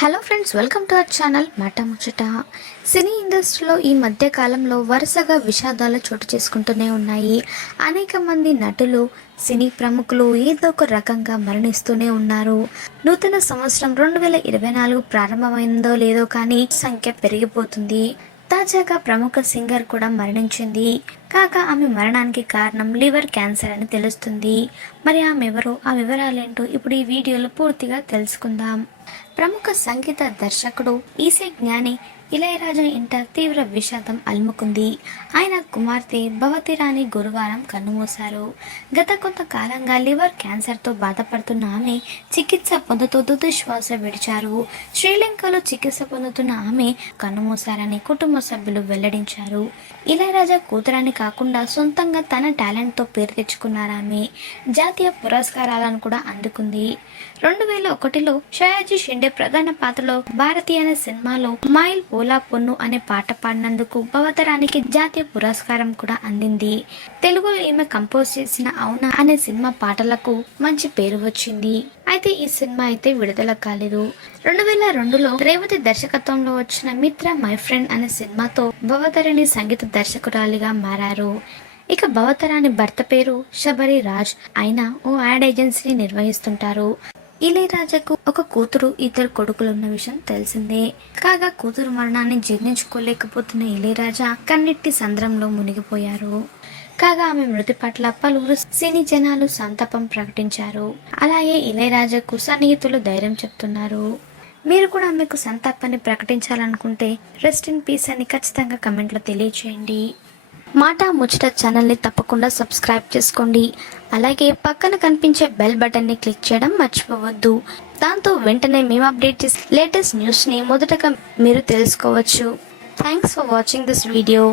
Hello friends, welcome to our channel మాట ముచ్చట. సినీ ఇండస్ట్రీలో ఈ మధ్య కాలంలో వరుసగా విషాదాలు చోటు చేసుకుంటూనే ఉన్నాయి. అనేక మంది నటులు, సినీ ప్రముఖులు ఏదో ఒక రకంగా మరణిస్తూనే ఉన్నారు. నూతన సంవత్సరం 2024 ప్రారంభమైందో లేదో కానీ సంఖ్య పెరిగిపోతుంది. తాజాగా ప్రముఖ సింగర్ కూడా మరణించింది. కాగా ఆమె మరణానికి కారణం లివర్ క్యాన్సర్ అని తెలుస్తుంది. మరి ఆమె ఎవరో, ఆ వివరాలేంటో ఇప్పుడు ఈ వీడియోలో పూర్తిగా తెలుసుకుందాం. ప్రముఖ సంగీత దర్శకుడు ఈసే జ్ఞాని ఇళయరాజా ఇంట తీవ్ర విషాదం అలుముకుంది. ఆయన కుమార్తె భవతిరాణి గురువారం కన్నుమూశారు. గత కొంతకాలంగా లివర్ క్యాన్సర్తో బాధపడుతున్న ఆమె చికిత్స పొందుతూ తుది శ్వాస విడిచారు. శ్రీలంకలో చికిత్స పొందుతున్న ఆమె కన్నుమూశారని కుటుంబ సభ్యులు వెల్లడించారు. ఇళయరాజా కూతురని కాకుండా సొంతంగా తన టాలెంట్తో పేరు తెచ్చుకున్నారు. ఆమె జాతీయ పురస్కారాలను కూడా అందుకుంది. 2001లో షయాజీ షిండే ప్రధాన పాత్రలో భారతి అనే సినిమాలో మైల్ పోలా పొన్ను అనే పాట పాడినందుకు భవతరానికి జాతీయ పురస్కారం కూడా అందింది. తెలుగులో ఈమె కంపోజ్ చేసిన అవునా అనే సినిమా పాటలకు మంచి పేరు వచ్చింది. అయితే ఈ సినిమా అయితే విడుదల కాలేదు. 2002లో రేవతి దర్శకత్వంలో వచ్చిన మిత్ర మై ఫ్రెండ్ అనే సినిమాతో భవతరణి సంగీత దర్శకురాలిగా మారారు. ఇక భవతరాని భర్త పేరు శబరి రాజ్. ఆయన ఓ యాడ్ ఏజెన్సీని నిర్వహిస్తుంటారు. ఇళయరాజాకు ఒక కూతురు, 2 కొడుకులు ఉన్న విషయం తెలిసిందే. కాగా కూతురు మరణాన్ని జీర్ణించుకోలేకపోతున్న ఇళయరాజా కన్నెట్టి సంద్రంలో మునిగిపోయారు. కాగా ఆమె మృతి పట్ల పలువురు సినీ జనాలు సంతాపం ప్రకటించారు. అలాగే ఇళయరాజాకు సన్నిహితులు ధైర్యం చెప్తున్నారు. మీరు కూడా ఆమెకు సంతాపాన్ని ప్రకటించాలనుకుంటే రెస్ట్ ఇన్ పీస్ అని ఖచ్చితంగా కమెంట్లో తెలియచేయండి. మాట ముచ్చట ఛానల్ని తప్పకుండా సబ్స్క్రైబ్ చేసుకోండి. అలాగే పక్కన కనిపించే బెల్ బటన్ని క్లిక్ చేయడం మర్చిపోవద్దు. దాంతో వెంటనే మేము అప్డేట్ చేసే లేటెస్ట్ న్యూస్ని మొదటగా మీరు తెలుసుకోవచ్చు. Thanks for watching this video.